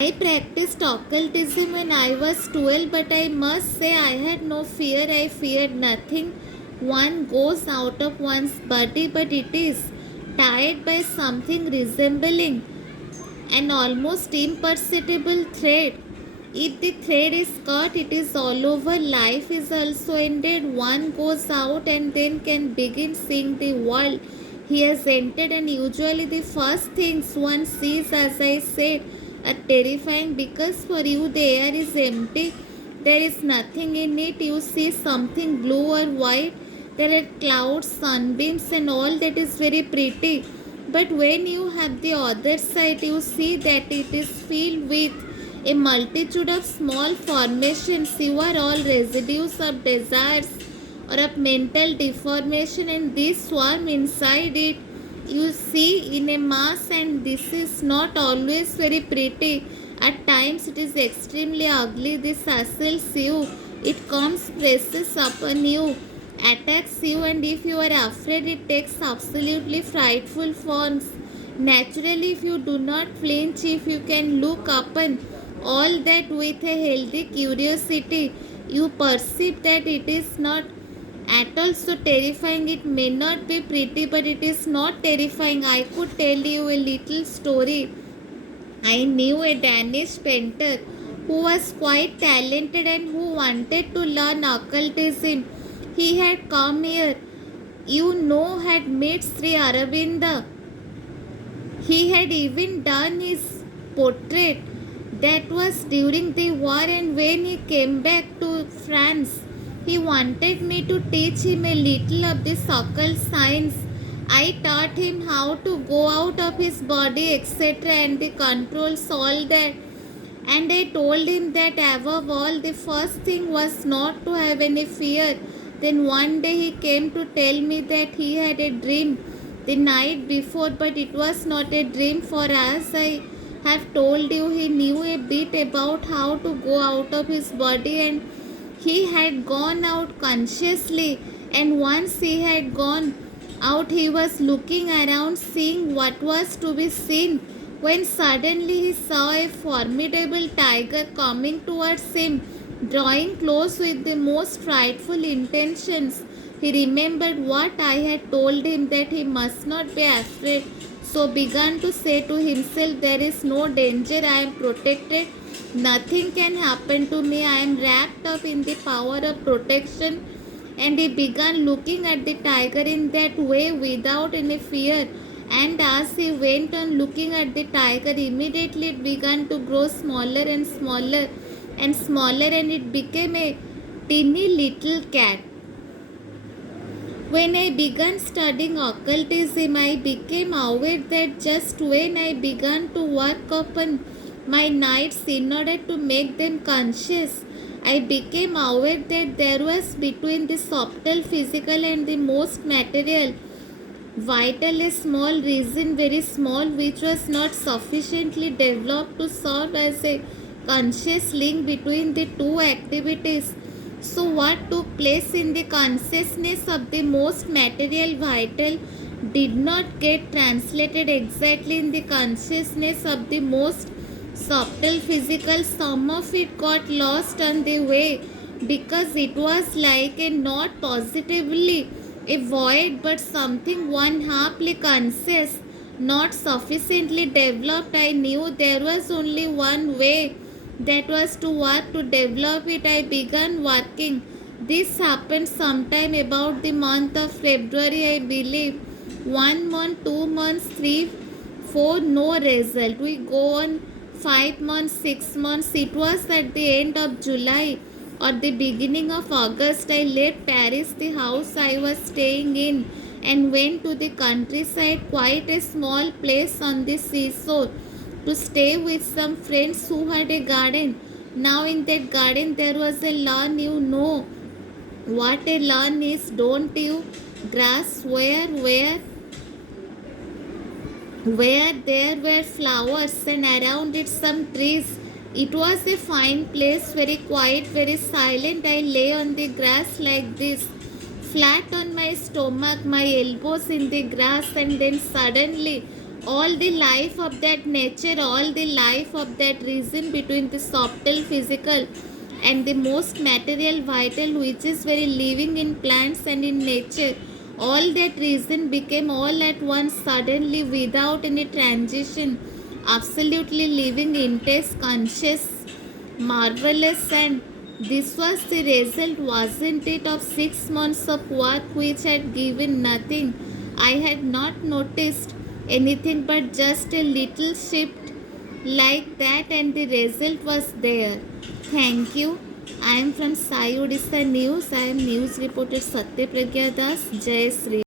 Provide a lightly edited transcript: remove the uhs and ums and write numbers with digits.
I practiced occultism when I was 12, but I must say I had no fear. I feared nothing. One goes out of one's body, but it is tied by something resembling an almost imperceptible thread. If the thread is cut, it is all over. Life is also ended. One goes out and then can begin seeing the world he has entered, and usually the first things one sees, as I said, are terrifying because for you the air is empty. There is nothing in it. You see something blue or white. There are clouds, sunbeams, and all that is very pretty. But when you have the other side, you see that it is filled with a multitude of small formations. You are all residues of desires or of mental deformation, and this swarm inside it you see in a mass, and this is not always very pretty. At times it is extremely ugly. This assails you, it comes, presses upon you, attacks you, and if you are afraid, it takes absolutely frightful forms. Naturally, if you do not flinch, if you can look upon all that with a healthy curiosity, you perceive that it is not at all so terrifying. It may not be pretty, but it is not terrifying. I could tell you a little story. I knew a Danish painter who was quite talented and who wanted to learn occultism. He had come here, had met Sri Aurobindo. He had even done his portrait. That was during the war, and when he came back to France, he wanted me to teach him a little of this occult science. I taught him how to go out of his body, etc., and the controls, all that. And I told him that above all, the first thing was not to have any fear. Then one day he came to tell me that he had a dream the night before, but it was not a dream, for as I have told you, he knew a bit about how to go out of his body, and he had gone out consciously. And once he had gone out, he was looking around, seeing what was to be seen, when suddenly he saw a formidable tiger coming towards him, drawing close with the most frightful intentions. He remembered what I had told him, that he must not be afraid, so began to say to himself, "There is no danger, I am protected, nothing can happen to me, I am wrapped up in the power of protection." And he began looking at the tiger in that way without any fear. And as he went on looking at the tiger, immediately it began to grow smaller and smaller and smaller, and it became a teeny little cat. When I began studying occultism, I became aware that just when I began to work upon my nights in order to make them conscious, I became aware that there was between the subtle physical and the most material vital a small region, very small, which was not sufficiently developed to serve as a conscious link between the two activities. So, what took place in the consciousness of the most material vital did not get translated exactly in the consciousness of the most subtle physical. Some of it got lost on the way because it was like a not positively a void, but something one happily conscious, not sufficiently developed. I knew there was only one way, that was to work to develop it. I began working. This happened sometime about the month of February, I believe. 1 month, 2 months, 3, 4, no result. We go on 5 months, 6 months. It was at the end of July or the beginning of August. I left Paris, the house I was staying in, and went to the countryside, quite a small place on the seashore, to stay with some friends who had a garden. Now, in that garden, there was a lawn. You know what a lawn is, don't you? Grass where there were flowers, and around it some trees. It was a fine place, very quiet, very silent. I lay on the grass like this, flat on my stomach, my elbows in the grass, and then suddenly all the life of that nature, all the life of that reason between the subtle physical and the most material vital, which is very living in plants and in nature, all that reason became all at once suddenly without any transition, absolutely living, intense, conscious, marvelous. And this was the result, wasn't it, of 6 months of work which had given nothing. I had not noticed anything but just a little shift like that, and the result was there. Thank you. I am from Sai Odisha News. I am news reporter Satya Pragya Das. Jai Sri.